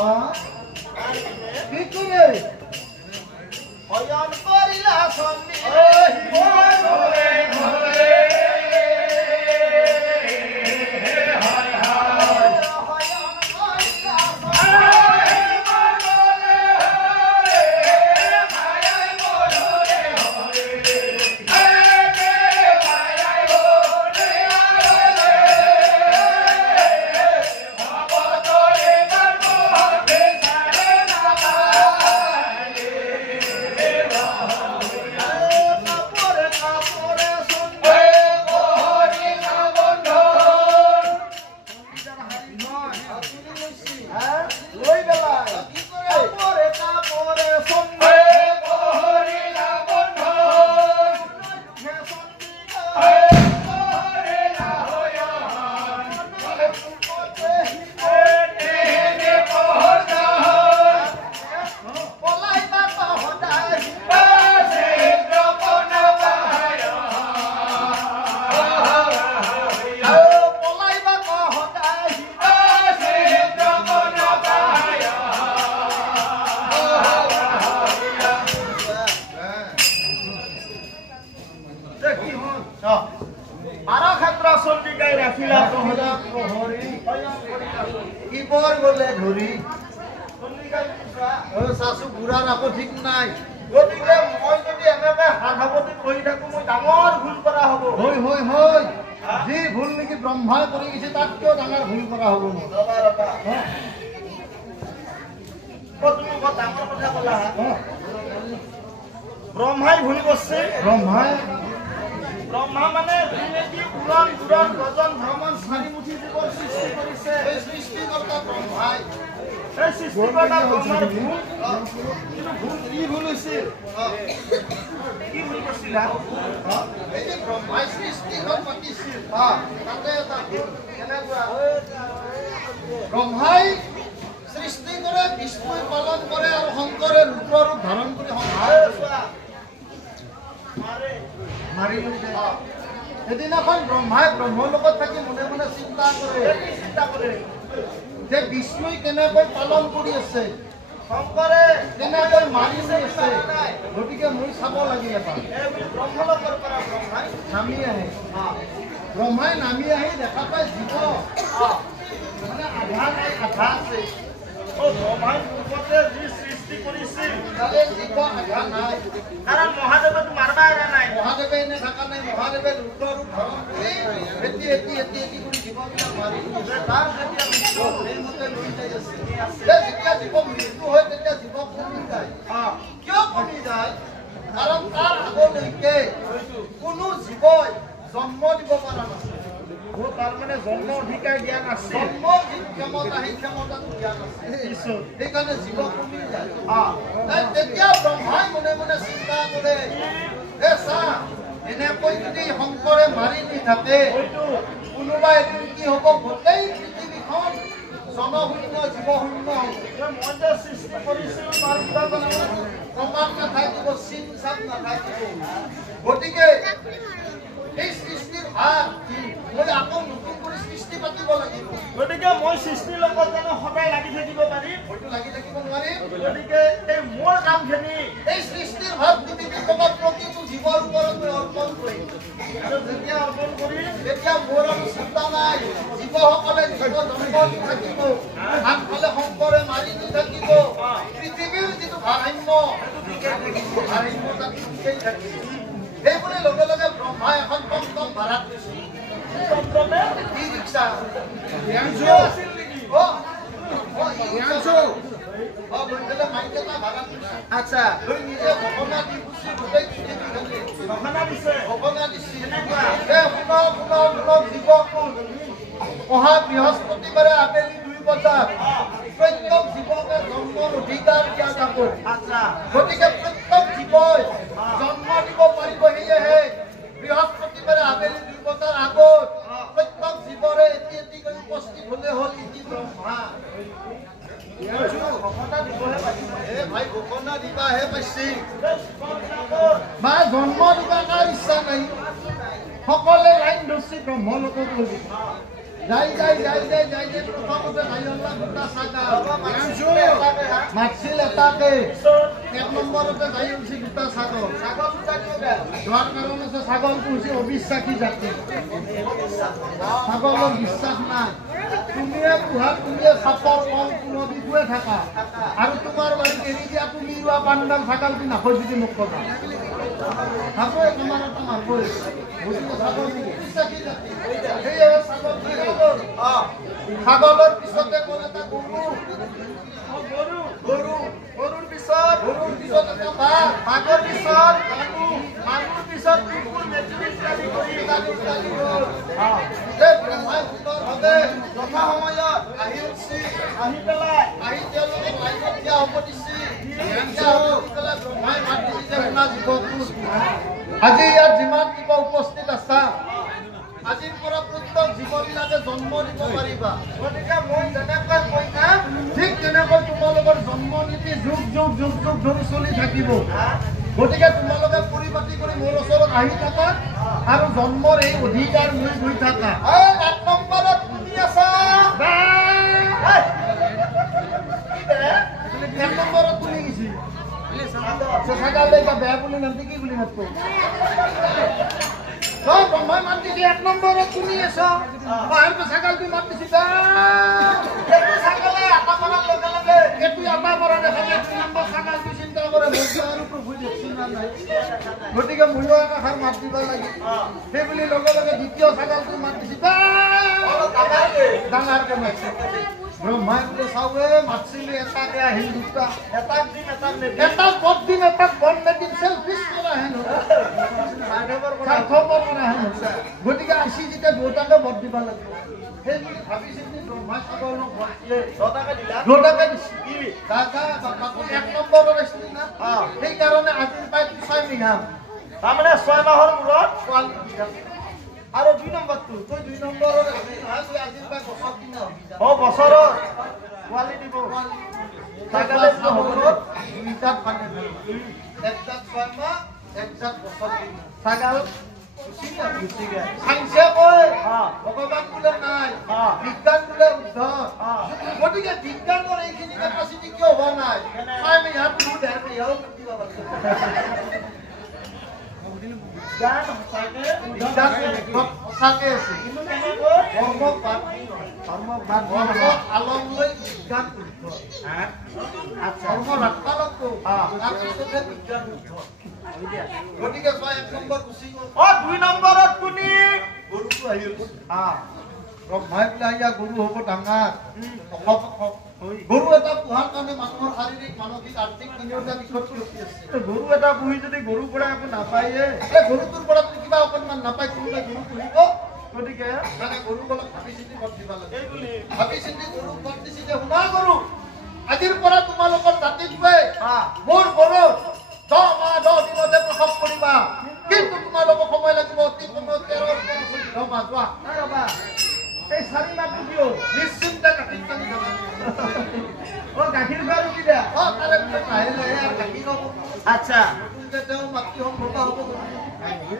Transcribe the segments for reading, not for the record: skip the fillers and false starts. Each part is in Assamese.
কি কৰে অয়ন কৰিলা সন্ধি শাশু বুঢ়াৰ আকৌ ঠিক নাই গতিকে মই যদি এনেকে সাধাৱতী কৰি থাকো মই ডাঙৰ ভুল কৰা হ'ব হয় যি ভুল নেকি ব্ৰহ্মাই কৰি গৈছে তাতকৈও ডাঙৰ ভুল কৰা হ'ব তুমি বৰ ডাঙৰ কথা ক'লা ব্ৰহ্মাই ভুল কৰিছে ব্ৰহ্মা মানে উৰণ গজন ভ্ৰমণ চাৰিমুঠি জীৱৰ সৃষ্টি কৰিছে এই সৃষ্টিকৰ্তা ব্ৰহ্মাই এই সৃষ্টিকৰ্তা ব্ৰহ্মাৰ ভুল কিন্তু ভুল কি ভুল হৈছিল কি ভুল কৰিছিলা এই যে ব্ৰহ্মাই সৃষ্টিখন পাতিছিল তাতে এটা ভুল কেনেকুৱা ব্ৰহ্মাই সৃষ্টি কৰে বিষ্ণুই পালন কৰে আৰু শংকৰে ৰুদ্ৰৰূপ ধাৰণ কৰি সেদিনাখন ব্ৰহ্মাই ব্ৰহ্মৰ লগত থাকি মনে মনে চিন্তা কৰে যে বিষ্ণুই কেনেকৈ পালন কৰি আছে শংকৰে কেনেকৈ মাৰি আছে গতিকে মই চাব লাগিল এবাৰ নামি আহে ব্ৰহ্মাই নামি আহি দেখা পায় জীৱ মানে আধা নাই আধা আছে ব্ৰহ্মাই পূৰ্বতে যি সৃষ্টি কৰিছিল তাৰে জীৱ আধা নাই কাৰণ মহাদেৱটো মাৰবা এৰা নাই মহাদেৱে এনে থকা নাই মহাদেৱে ৰুদ্ৰৰূপ ধাৰণ কৰি এটি কৰি জীৱবিলাক মাৰি তাৰ যেতিয়া সেইমতে লৈ যাই আছে যেতিয়া জীৱ মৃত্যু হয় তেতিয়া জীৱ কমি যায় কিয় কমি যায় কাৰণ তাৰ আগলৈকে কোনো জীৱই জন্ম দিব পৰা নাছিল তাৰ মানে জন্ম অধিকাৰ জ্ঞান আছে জন্ম যি ক্ষমতা সেই ক্ষমতাটো জ্ঞান আছে সেইকাৰণে জীৱ কমি যায় তেতিয়া ব্ৰহ্মাই মনে মনে চিন্তা কৰে এনেকৈ যদি শংকৰে মাৰি নি থাকে কোনোবা এদিন কি হ'ব গোটেই পৃথিৱীখন জনশূন্য জীৱশূন্য মই যে সৃষ্টি কৰিছিলো তাৰ কিবা প্ৰমাণ নাথাকিব চিন চাপ নাথাকিব গতিকে এই সৃষ্টিৰ ভাগ মই আকৌ নতুন কৰি সৃষ্টি পাতিব লাগিব গতিকে মই সৃষ্টিৰ লগত জানো সদায় লাগি থাকিব পাৰিম হয়তো লাগি থাকিব নোৱাৰিম গতিকে এই মোৰ কামখিনি এই সৃষ্টিৰ ভাগ পৃথিৱীখনত প্ৰতিটো জীৱৰ ওপৰত মই অৰ্পণ কৰিম আৰু যেতিয়া অৰ্পণ কৰিম তেতিয়া মোৰ আৰু চিন্তা নাই জীৱসকলে জীৱ জন্ম দি থাকিব আনফালে শংকৰে মাৰি দি থাকিব পৃথিৱীৰ যিটো ভাৰসাম্য ভাৰসাম্য তাত ঠিকেই থাকিব সেইবুলি লগে লগে ব্ৰহ্মাই এখন টমটম ভাড়াত লৈছিল ই ৰিক্সা আছিল নেকি আচ্ছা লৈ নিজে ঘটনা দি গোটেই ঘটনা দিছে ঘটনা দিছে অহা বৃহস্পতিবাৰে আবেলি 2 বজাত প্ৰত্যেক জীৱকে জন্মৰ অধিকাৰ দিয়া যাব গতিকে প্ৰত্যেক জীৱই জন্ম দিব পাৰিব সেয়েহে বৃহস্পতিবাৰে আবেলি 2 বজাৰ আগত প্ৰত্যেক জীৱৰে এটি কৰি উপস্থিত হলে হ'ল ইতি ব্ৰহ্মা ভাই ঘোষণা দিবাহে পাইছে বা জন্ম দিবা কাৰ ইচ্ছা নাই সকলে লাইন ধৰছি ব্ৰহ্মলোকক লৈ যাই প্ৰথমতে নাইলা দুটা ছাগাল মাতছিল এটাকে 1 নম্বৰতে যাই উঠছি দুটা ছাগল যোৱাৰ কাৰণ আছে ছাগলটো হৈছে অবিশ্বাসী জাতি ছাগলৰ বিশ্বাস নাই তুমিয়ে পোহা তুমিয়ে চাপৰ কল কোনো বিগুৱে থাকা আৰু তোমাৰ বাৰীত এৰি দিয়া তুমি ৰোৱা পাণ্ডাল ছাগলটো নাখৈ যদি মোক ক'বা খাবই তোমাৰ এটা মাৰবই গতিকে ছাগল বিশ্বাসী জাতি সেয়ে ছাগলৰ পিছতে গ'ল এটা গৰুৰ পিছত এটা বাঘৰ পিছত মানুহৰ পিছত কুকুৰ মেকুৰী ইত্যাদি কৰি যথা সময়ত আহি পেলাই তেওঁলোকক লাইনত দিয়া হ'ব দিছে আজি ইয়াত যিমান কিবা উপস্থিত আছা আজিৰ পৰা প্ৰত্যেক জীৱবিলাকে জন্ম দিব পাৰিবা গতিকে মই যেনেকৈ কৈ যাম ঠিক তেনেকৈ তোমালোকৰ জন্ম নীতি যুগ ধৰি চলি থাকিব গতিকে তোমালোকে পৰিপাতি কৰি মোৰ ওচৰত আহি থাকা আৰু জন্মৰ এই অধিকাৰ লৈ গৈ থাকা 1 নম্বৰত তুমি আছা 1 নম্বৰত তুমি গেছি ছাগালে বেয়া বুলি নামতে কি বুলি মাতব মই মাতিছি 1 নম্বৰত তুমি আছা বাহিৰটো ছাগালটো মাতিছি এইটো ছাগালে আটা মৰাৰ লগে লগে এইটো আটা মৰা দেখা যায় 2 নম্বৰ ছাগালটো চিন্তা কৰে মোৰ আৰু প্ৰভু দেখছি না নাই গতিকে ময়ো একাষাৰ মাত দিব লাগে সেই বুলি লগে লগে দ্বিতীয় ছাগালটো মাতিছি ডাঙৰকে মাতিছি ব্ৰহ্মাই বোলে চাৱে মাতিছিলি এটাকে আহিল দুটা এটাক বদ দিম এটাক বন নেদিম চেলফিছ কৰা হেন গতিকে আসি যেতিয়া দুটাকে বদ দিব লাগিব সেই বুলি ভাবি চিন্তি ব্ৰহ্মাই ছাগলক দুটাকে দিছে 1 নম্বৰত আছিল না সেইকাৰণে আজিৰ পাই 6 মিনিট তাৰমানে 6 মাহৰ মূৰত আৰু 2 নম্বৰটো তই 2 নম্বৰৰ আজিৰ পাই বছৰ দিন বছৰৰ পোৱালি দিব ছাগালে নহ'বত 2টা পানী একটা 6 মাহ একটা বছৰ দিন ছাগাল সাইন্সে কয় ভগৱান বোলে নাই বিজ্ঞান বোলে উদ্ধৰ গতিকে বিজ্ঞানৰ এইখিনি কেপাচিটি কিয় হোৱা নাই আমি ইয়াত গতিকে 1 নম্বৰ গুচি গ'ল 2 নম্বৰত কোনি গৰুটো আহিল ব্ৰহ্মাই বোলে ইয়া গৰু হ'ব ডাঙৰ গৰু এটা পোহাৰ কাৰণে মানুহৰ শাৰীৰিক মানসিক আৰ্থিক তিনিওটা দিশত ক্ষতি আছে গৰু এটা পুহি যদি গৰুৰ পৰা একো নাপায়ে গৰুটোৰ পৰা যদি কিবা অকণমান নাপায় কোনোবাই গৰু পুহিব গতিকে মানে গৰু অলপ ভাবি চিন্তি ভোট দিব লাগে ভাবি চিন্তি গৰু ভোট দিছে যে শুনা গৰু আজিৰ পৰা তোমালোকৰ জাতিটোৱে মোৰ গৰু 10 মাহ 10 দিনতে প্ৰসৱ কৰিবা কিন্তু তোমালোকক সময় লাগিব অতি কমেও 13 মাহ যোৱা এই 4 মাহটো কিয় নিশ্চিন্তে গাখীৰ পানী গাখীৰ খোৱা ৰুটি দিয়া তাৰে লাহে লাহে আৰু গাখীৰ হ'ব আচ্ছা তেওঁ মাতৃ সম্ভৱতা হ'ব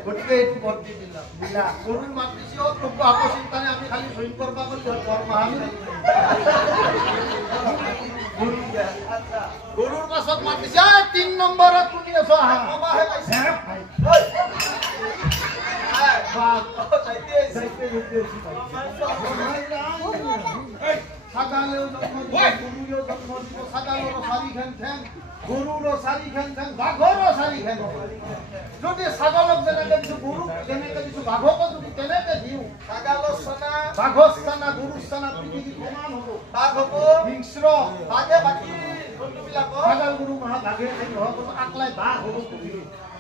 গতিকে এইটো ভোট দি দিলা গৰুৰ মাত দিছি প্ৰভু আকৌ চিন্তা নাই আমি খালি জইন কৰবা বুলি গৰুৰ পাছত মাত দিছে 3 নম্বৰত তুমি আছ ছাগালেও জন্ম দিব গৰুও জন্ম দিব ছাগালৰো 4 ঠেং গৰুৰো 4 ঠেং বাঘৰো 4 ঠেং যদি ছাগলক যেনেকে দিছো গৰুক যেনেকে দিছো বাঘকো যদি তেনেকে দিওঁ ছাগালৰ চানা বাঘৰ চানা গৰুৰ চানা পৃথিৱী সমান হ'ব বাঘ হ'ব হিংস্ৰ বাঘে বাকী জন্তুবিলাকৰ ছাগাল গৰু মহা বাঘে আকলাই বাঘ হ'ব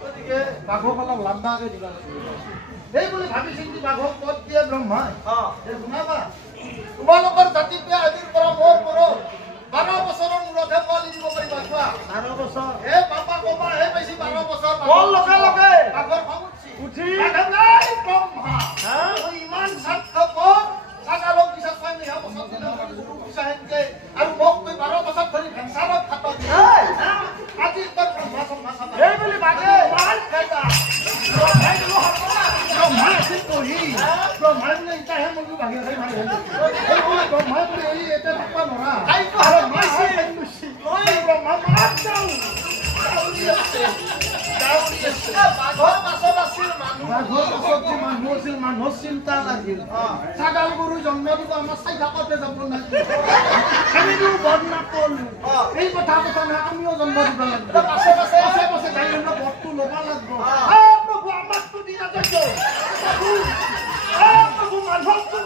গতিকে বাঘক অলপ লাম্বাকে দিবা এই বুলি ভাবি চিন্তি বাঘক পদ দিয়ে ব্ৰহ্মাই শুনাবা তোমালোকৰ জাতিটোৱে আজিৰ পৰা মোৰ কৰো 12 বছৰৰ মূৰতহে পোৱালি দিব পাৰিবা চোৱা 12 বছৰ বাবা কবা পাইছি 12 বছৰ লগে লগে বাঘৰ খং উঠি ব্ৰহ্মা ইমান স্বাৰ্থপৰ ছাগালক দিছা 6 মিনিট বছৰ দিনা গৰু দিছা হেনকে আৰু মোক 12 বছৰ ধৰি ভেঞ্চাৰত খাব আজিৰ পৰা ব্ৰহ্মা এই বুলি বাঘে মাৰ খাইছা ব্ৰহ্মা বহি ব্ৰহ্মাই বোলে ইটাহে মগু ভাগি খাই মাৰি ব্ৰহ্মাই বোলে এই এটা থাকবা নৰা ব্ৰহ্মা মাত যাওঁ মানুহৰ চিন্তা লাগিল ছাগাল গৰু জন্ম দিব আমাৰ চাই থাকতে যাব লাগিব আমিও বদ নাপলো এই কথা নাই আমিও জন্ম দিব লাগিব পাছে পাছে যাই আমরা বদটো ল'ব লাগিব প্ৰভু আমাকতো দি নাযাব প্ৰভু মানুহকতো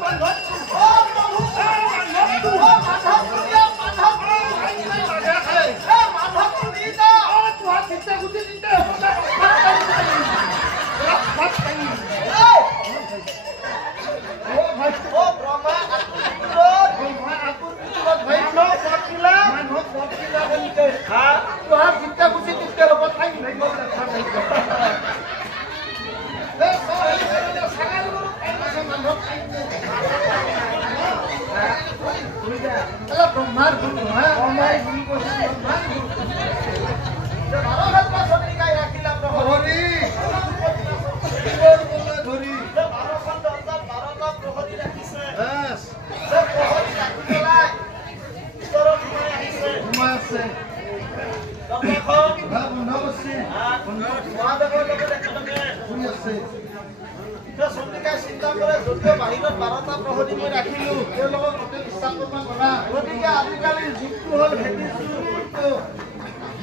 চিন্তা কৰে যদিও বাহিৰত 12টা প্ৰহৰী মই ৰাখিলো তেওঁলোকক গোটেই বিশ্বাস কৰিব নোৱাৰা গতিকে আজিকালি যুগটো হ'ল ভেটি যুগ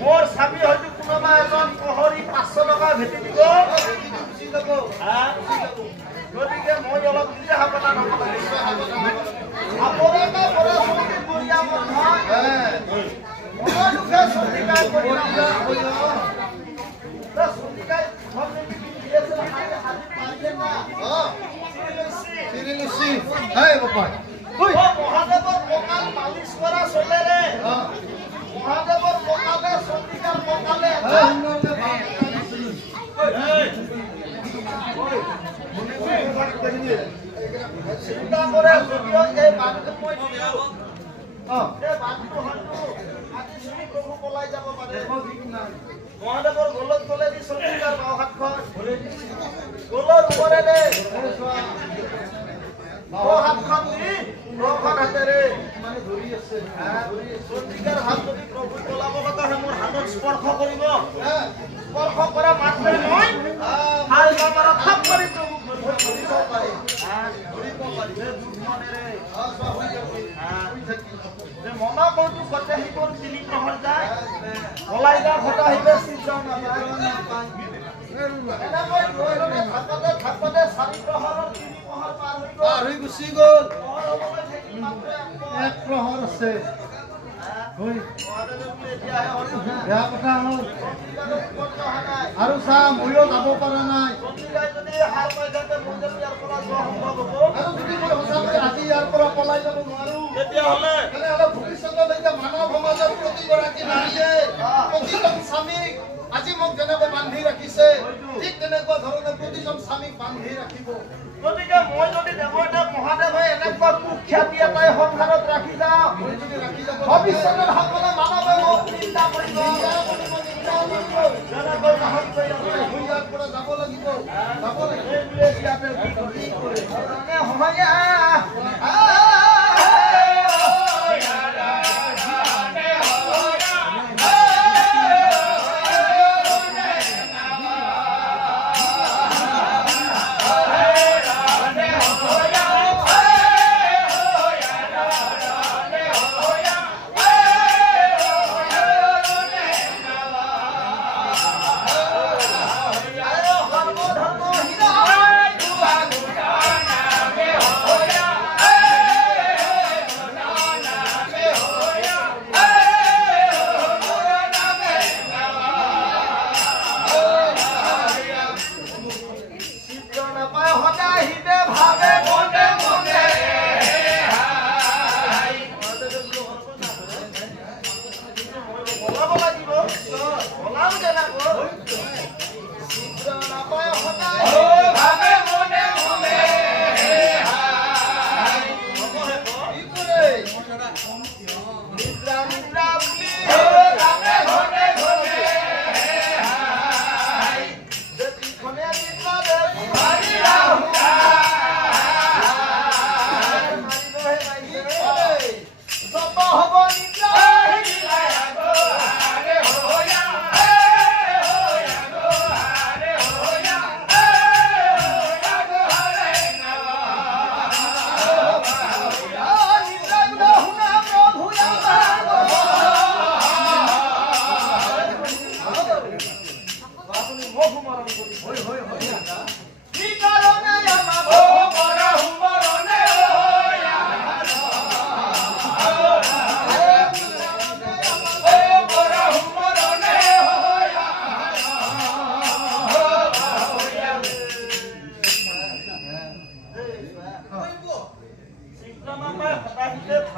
মোৰ চাবি হয়তো কোনোবা এজন প্ৰহৰী 500 টকা ভেটি দিব গুচি যাব গতিকে মই অলপ নিজে সাৱধান হ'ব লাগিব আপোনালোকে পৰা চকী বঢ়িয়া মন হয় মনোলোকে চকীকাই বঢ়িয়া চকীকাই মহাদেৱৰ কঁকাল মালিচ কৰা চলেৰে মহাদেৱৰ কঁকালে চন্দিকাৰ কঁকালে চিন্তা কৰে যদিও এই বান্ধটো মই দিলো এই বান্ধটো হয়তো আজি শ্ৰী প্ৰভু পলাই যাব পাৰে মহাদেৱৰ গলত গলে দি চন্দিকাৰ বাওঁ হাতখন গলৰ ওপৰেৰে হাতখন দি প্ৰখন হাতেৰে মানে ধৰি আছে চন্দিকাৰ হাত যদি প্ৰভু পলাব কথা হয় মোৰ হাতত স্পৰ্শ কৰিব স্পৰ্শ কৰা মাত্ৰই মই ভাল কামত খাপ কৰি ধৰিব পাৰিম মনৰ কৌতুক গতে শিকৰ তিনি প্ৰহৰ যায় পলাই যা ঘটা আহিলে চিন্তাও নাপায় এনেকৈ থাকোঁতে 4 প্ৰহৰৰ 3 প্ৰহৰ পাৰ হৈ গুচি গ'ল এক প্ৰহৰ আছে আৰু চা ময়ো যাব পৰা নাই আজি ইয়াৰ পৰা পলাই যাব নোৱাৰো তেতিয়াহ'লে ভৱিষ্যতলৈকে মানৱ সমাজৰ প্ৰতিগৰাকী নাৰীয়ে প্ৰতিজন স্বামীক আজি মোক যেনেকৈ বান্ধি ৰাখিছে ঠিক তেনেকুৱা ধৰণে প্ৰতিজন স্বামীক বান্ধি ৰাখিব গতিকে মই যদি দেৱদেৱ মহাদেৱে এনেকুৱা কুখ্যাতি এটাই সংসাৰত ৰাখি যাওঁ ভৱিষ্যতৰ সকলো মানৱে মোক চিন্তা কৰিব যেনেকৈ ইয়াৰ পৰা যাব লাগিব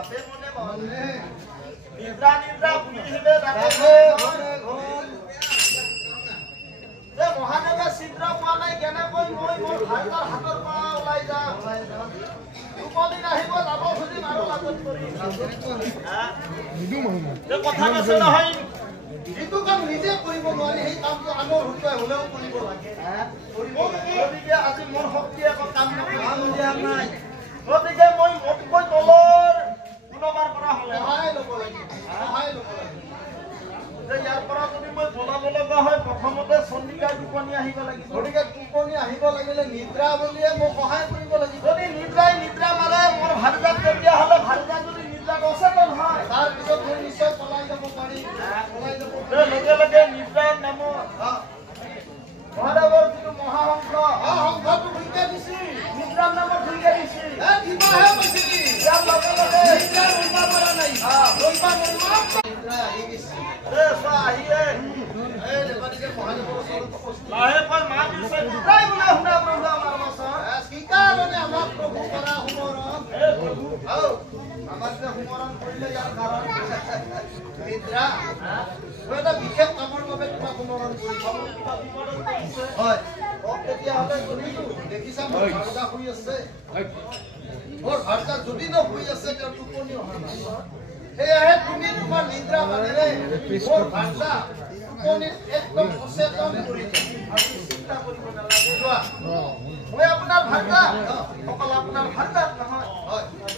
ভাবে মনে মনে মনে নিদ্ৰা নিদ্ৰা বুলিলে ৰাখে ৰাখে ঘন এ মহাদেৱে ছিদ্ৰ পোৱা নাই কেনেকৈ মই মোৰ ভাইটাৰ হাতৰ পৰা ওলাই যাম টোপনি নাহিব যাব খুজিম আৰু লাগত কৰি কথা আছে নহয় যিটো কাম নিজে কৰিব নোৱাৰি সেই কামটো আনৰ হৃদয় হ'লেও কৰিব লাগে গতিকে আজি মোৰ শক্তি একো কাম দিয়া নাই গতিকে মই মোতকৈ তলৰ কোনোবাৰ পৰা হ'লে সহায় ল'ব লাগিব সহায় ল'ব লাগিব যে ইয়াৰ পৰা যদি মই বনাব লগা হয় প্ৰথমতে চন্দিকাৰ টোপনি আহিব লাগিব গতিকে টোপনি আহিব লাগিলে নিদ্ৰা বুলিয়ে মোক সহায় কৰিব লাগিব যদি নিদ্ৰা মাৰে মোৰ ভাৰিজাক তেতিয়াহ'লে ভাৰিজাক যদি নিদ্ৰা অচেতন হয় তাৰপিছত মই নিশ্চয় পলাই যাব পাৰিম পলাই যাব লগে লগে নিদ্ৰাৰ নামত মহাদেৱৰ যিটো মহাশংখ সংঘটো ভুইকে দিছি নিদ্ৰাৰ নামত ভুইকে দিছি কিবাহে পাইছিলি ইয়াৰ লগে লগে নিদ্ৰা ৰৈবা পৰা নাই ৰৈবা নিদ্ৰা আহি গৈছে চোৱা আহিলে দেৱানীকে মহাদেৱৰ ওচৰত কৈছোঁ লাহেকৈ মাত দিছে নিদ্ৰাই বোলে শুনা প্ৰভু আমাৰ ওচৰত সেইকাৰণে আমাক প্ৰভু কৰা সোমৰণ প্ৰভু আমাক যে সোমৰণ কৰিলে ইয়াৰ কাৰণ নিদ্ৰা মই এটা বিশেষ কামৰ বাবে তোমাক সোমৰণ কৰিছোঁ হয় তেতিয়াহ'লে শুনিলোঁ দেখিছা মোৰ ভাৰ্গা শুই আছে মোৰ ভাৰ্গা যদি ন শুই আছে তেওঁৰ টোপনি অহা নাই সেয়াহে তুমি তোমাৰ নিদ্ৰা বান্ধেৰে মোৰ ভাৰ্গা টোপনিত একদম সচেতন কৰি আপুনি চিন্তা কৰিব নালাগে যোৱা মই আপোনাৰ ভাৰ্গা অকল আপোনাৰ ভাৰ্গা নহয়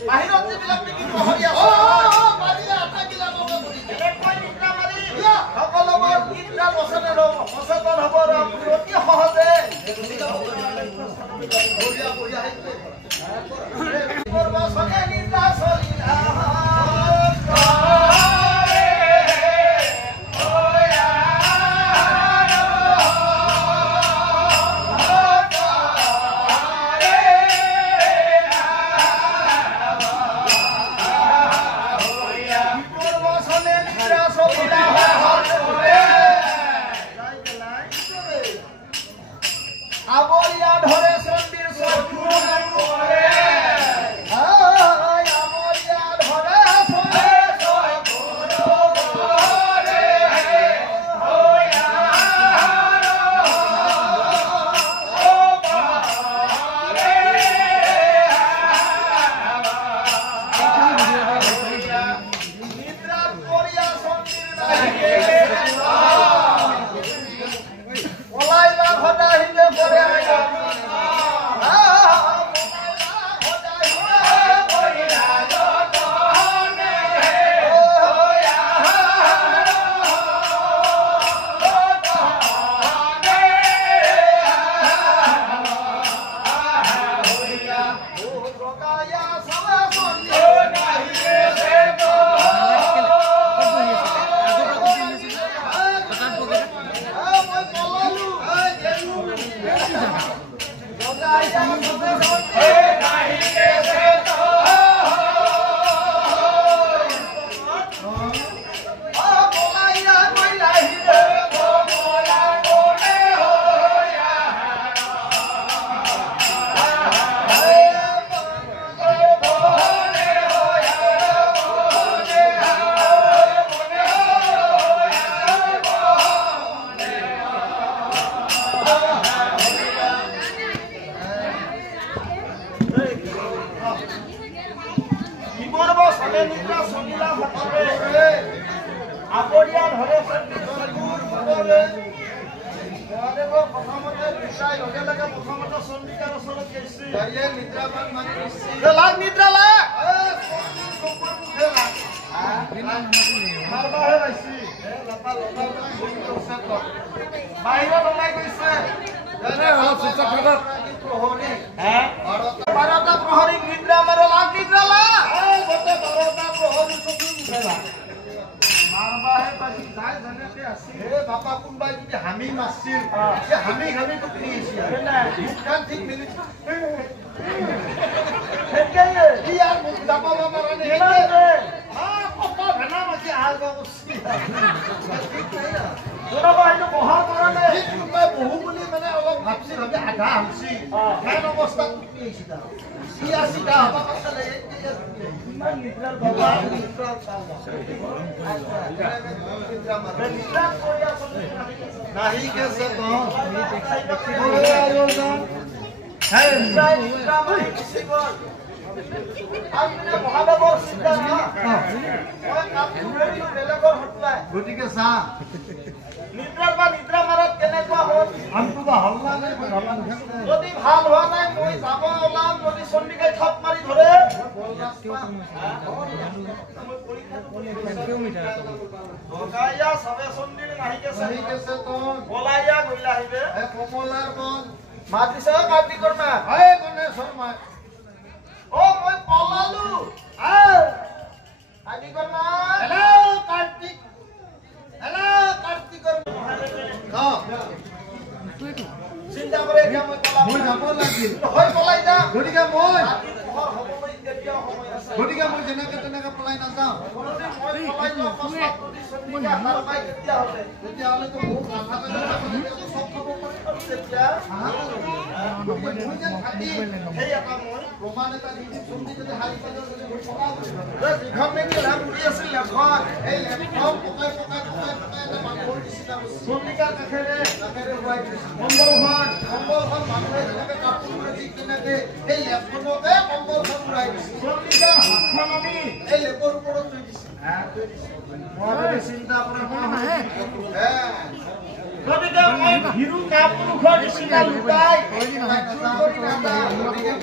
বাহিৰত যিবিলাক নেকি প্ৰহৰী আছে এনেকৈ নিদ্ৰা মাৰি সকলোবোৰ নিদ্ৰা বচনেৰে সচেতন হ'ব আৰু আপুনি অতি সহজে বচনে নিদ্ৰা চলিলা আবরিয়া ধরে চন্দির চক্ষু করে আবরিয়া ধরে চন্দির চক্ষু করে নিদ্রা করিয়া চন্দির লাগে ওলাইবা ঘটা হিলে পরে আপরিয়া ধরে প্রথমতে বিচাই লগে লগে প্রথমতে চন্দিকাৰ ওচৰত গৈছি নিদ্ৰাবান মানি লাগ নিদ্ৰা লাগ মাৰবাহে পাইছি বাহিৰত ওলাই গৈছে বাৰটা প্ৰহৰী নিদ্ৰা মাৰ লাগ নিদ্ৰা লাগ বাৰটা প্ৰহৰী চকু মুখেলা মাৰবাহে পাইছি যাই যেনেকে আছিল বাপা কোনোবাই যদি হামি মাৰছিল হামি হামি টুকৰি গৈছে মুখখন ঠিক মিলি সেইকাৰণে ইয়াৰ মুখ দাবাব পৰা নাই কপা ভেনা কি আগ বসছি জনাব আইনো বহাৰ কাৰণে কোনোবাই বহু বুলি মানে অলপ ভাবছি ভাবি আধা হৈছে সেই অৱস্থাত তুমি আহিছিলা কি আছিলা আমাৰ কথা লাগে ইমান নিদ্ৰাৰ বাবা নাহি গেছে তো গতিকে চা নিদ্ৰাৰ বা নিদ্ৰা মাৰত কেনেকুৱা হ'ল আমটো বা হল্লা নাই যদি ভাল হোৱা নাই মই যাব ওলাম যদি চণ্ডিকাই থাপ মাৰি ধৰে বগাইয়া সবে চণ্ডিৰ নাহি নাহি গেছে তো বলাইয়া গইলা আহিবে কমলাৰ বন মাতিছে কাৰ্তিকৰ মা এই গণেশৰ মা ও মই পলালো কাৰ্তিকৰ মা হেল্ল' কাৰ্তিক কাৰ্তিকৰ চিন্তা কৰে এতিয়া মই পলাম মই যাব লাগিল হয় পলাই যা গতিকে মই ৰাতি পোহৰ হ'ব মই এতিয়াও সময় আছে গতিকে মই যেনেকে তেনেকে পলাই নাযাওঁ যদি মই পলাই যাওঁ অকস্মাত যদি চণ্ডিকা হাৰ পাই তেতিয়াহ'লে তেতিয়াহ'লেতো বহুত মাথা চব খাব পাৰিম তেতিয়া মই যেন খাটি সেই এটা মই প্ৰমাণ এটা দি দিম চন্দি যদি হাৰি পাই যাওঁ যদি মই পলাব যিখন নেকি লাভ উৰি আছিল লেখন এই লেপটপ পকাই এটা মানুহৰ নিচিনা চণ্ডিকাৰ কাষেৰে শুৱাই দিছোঁ কম্বলখন কম্বলখন মানুহে যেনেকে কাপোৰ দি কেনেকে এই লেপখনতে কম্বলখন উৰাই দিছে চণ্ডিকাৰ হাতখন আনি এই লেপৰ ওপৰত থৈ দিছে মই যদি চিন্তা কৰে হে গতিকে মই হিৰো কাপুৰুষৰ নিচিনা লুকাই গতিকে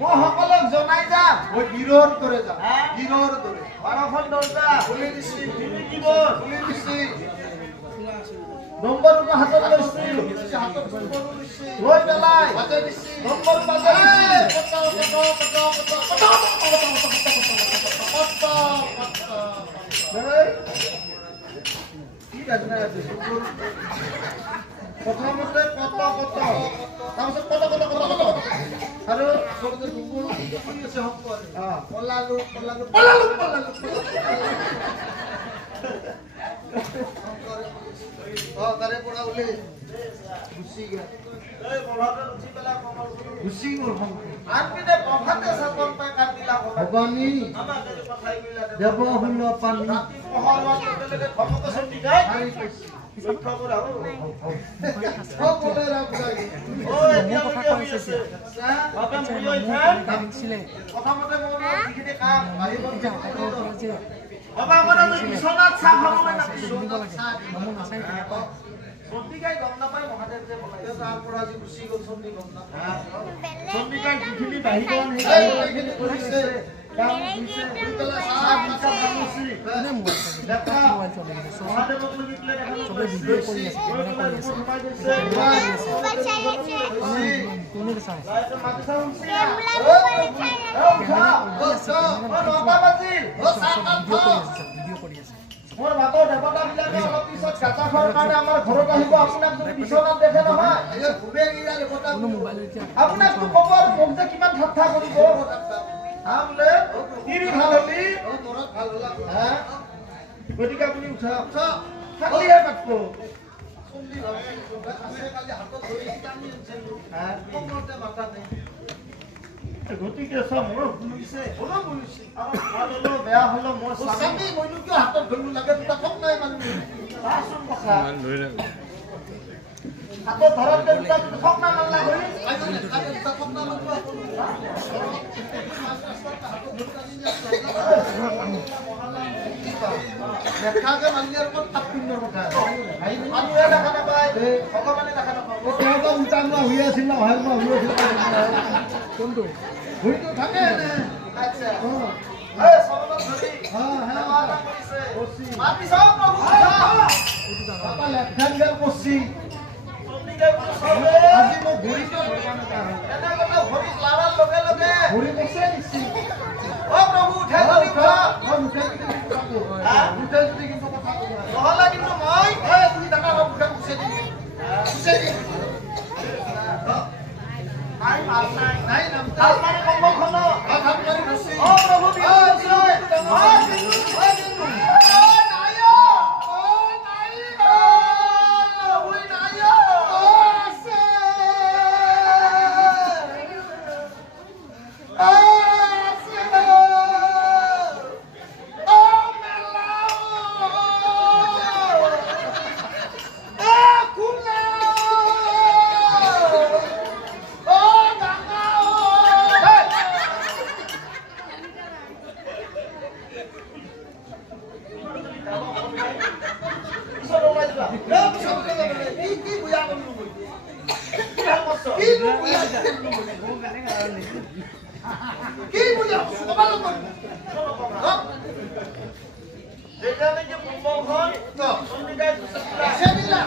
মই সকলক জনাই যাম মই গিৰৰ দৰে যাম গিৰৰ দৰে বাৰখন দৰ্জা খুলি দিছি তিনি কিবৰ্ড খুলি দিছি নম্বৰ হাতত লৈছিল হাতত নম্বৰ দিছি লৈ পেলাই হাতে দিছি নম্বৰ বাজে কি বাজনা আছে প্ৰথমতে কত তাৰপিছত কত আৰু আচলতে ডুবুৰ কৰি আছে শংকৰ পলালো তাৰে পৰা ওলে গুচি গ'ল গুচি গ'ল আনপিনে প্ৰভাতে চাপন পাই কাটিলা ভবানী দেৱহুল পানী ৰাতি পোহৰ হোৱাৰ লগে লগে ধমক চণ্ডিকাই হাৰি পাইছে লক্ষ্য কৰা সকলোৱে ৰাম লাগে এতিয়া হৈ আছে বাপে মুৰিয় ইথান প্ৰথমতে মোৰ যিখিনি কাম আহিব বাবা মানে বিছনাত চাহ খাব চণ্ডিকাই গম নাপায় মহাদেৱ যে বনাইছে তাৰ পৰা আজি গুচি গ'ল চণ্ডী গম নাপায় চণ্ডিকাই যিখিনি বাহিৰণ এইখিনি কৰিছে কাম কৰিছে কৰি পেলাই চাহ মহাদেৱক লগি পেলাই মোৰ মাতৰ দেৱতাবিলাকে অলপ পিছত গাঁতা খোৱাৰ কাৰণে আমাৰ ঘৰত আহিব আপোনাক যদি বিচনাত দেখে নহয় আপোনাকতো ক'ব আৰু মোক যে কিমান ঠাট্টা কৰিব বোলে তিৰি ভাল হলি গতিকে আপুনি উঠা থাকিলেহে পাতব গতিকে চব মোৰ ভুল হৈছে আৰু ভাল হলেও বেয়া হলেও মোৰ স্বামী মইনো কিয় হাতত ধৰিব লাগে দুটা ঠক নাই মানুহ চাচোন কথা হাতত ধৰতে দুটা ঠক না মানলা হৈ দেখাকে মালিয়াৰ ওপৰত তাপ পিন্ধৰ কথা মানুহে দেখা নাপায় ভগৱানে দেখা নাপাব উল্টা মই হৈ আছিল না হয় মই হৈ আছিল কোনটো ভৰিটো থাকে আচ্ছা এই সবলত ধৰি সেৱা কৰিছে মাতি চাও প্ৰভু বাবা লেফ্ট গেল পছি চণ্ডিকাই বোলে চবে আজি মই ভৰিটো ধৰবা নকা এনে কথা ভৰি লাৰাৰ লগে লগে ভৰি পছে দিছি অ প্ৰভু উঠে যদি খোৱা উঠে যদি কিন্তু কথা ক'ব নহ'লে কিন্তু মই তুমি ডাঙৰ উঠে গুচে দিবি নাই মাল নাই নাই নাম ভাল মানে কম্বলখন ভাত মাৰি গুচি অ প্ৰভু বিয়া হৈছে কি বুঝা সবাই যেটা নাকি মঙ্গল তো সন্ধিকায় সেবিলা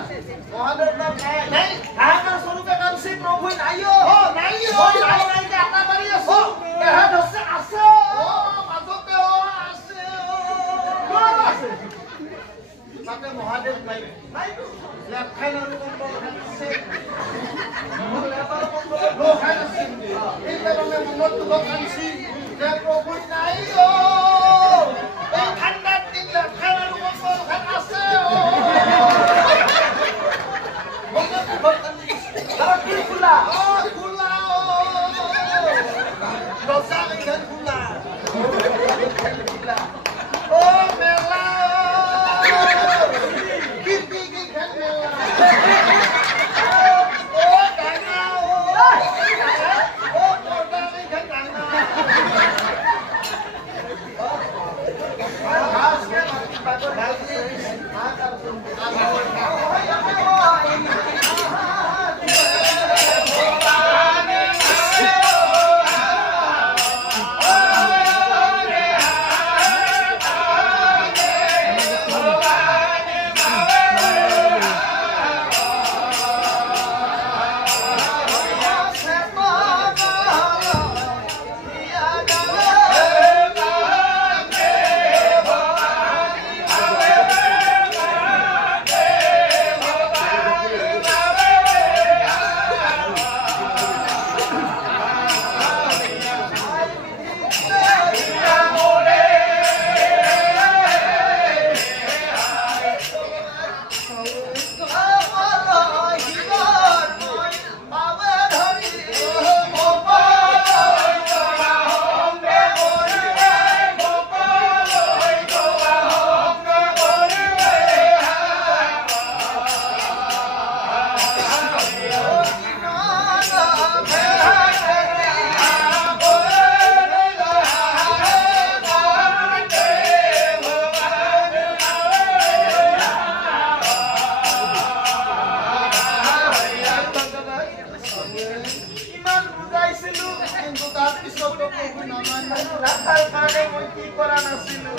মহাদেব নাম নাই হাহাকার স্বরূপে কাঞ্চি প্রভু নাইও নাইও নাই যে আটা মারি আছো এহে ধরছে আছে মাজতে আছে কোন আছে তাতে মহাদেব নাই নাই লেখাইল আৰু মঙ্গল আছে লেপার মঙ্গল লোখাই আছে এই কারণে মনত দুঃখ আনছি যে প্রভু নাই এই ঠান্ডার দিন লেখাইল আৰু মঙ্গল আছে আর কি ফুলা খোলা দশা এইখান খোলা ও মেলা কীর্তি এইখান মেলা ও ডাঙা ও পর্দা এইখান ডাঙা আজকে বাগর ঢালছি ইমান বুজাইছিলো কিন্তু তার পিছতো প্রভু নামানে রাখার কারণে মই কি করা নাছিলো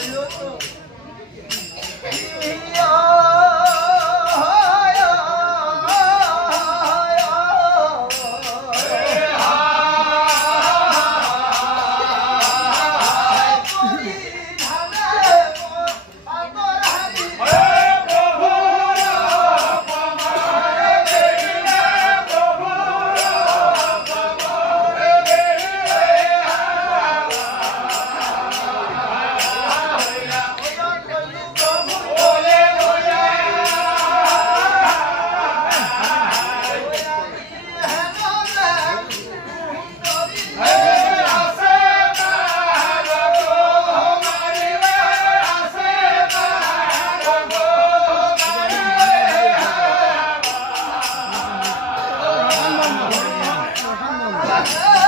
আছে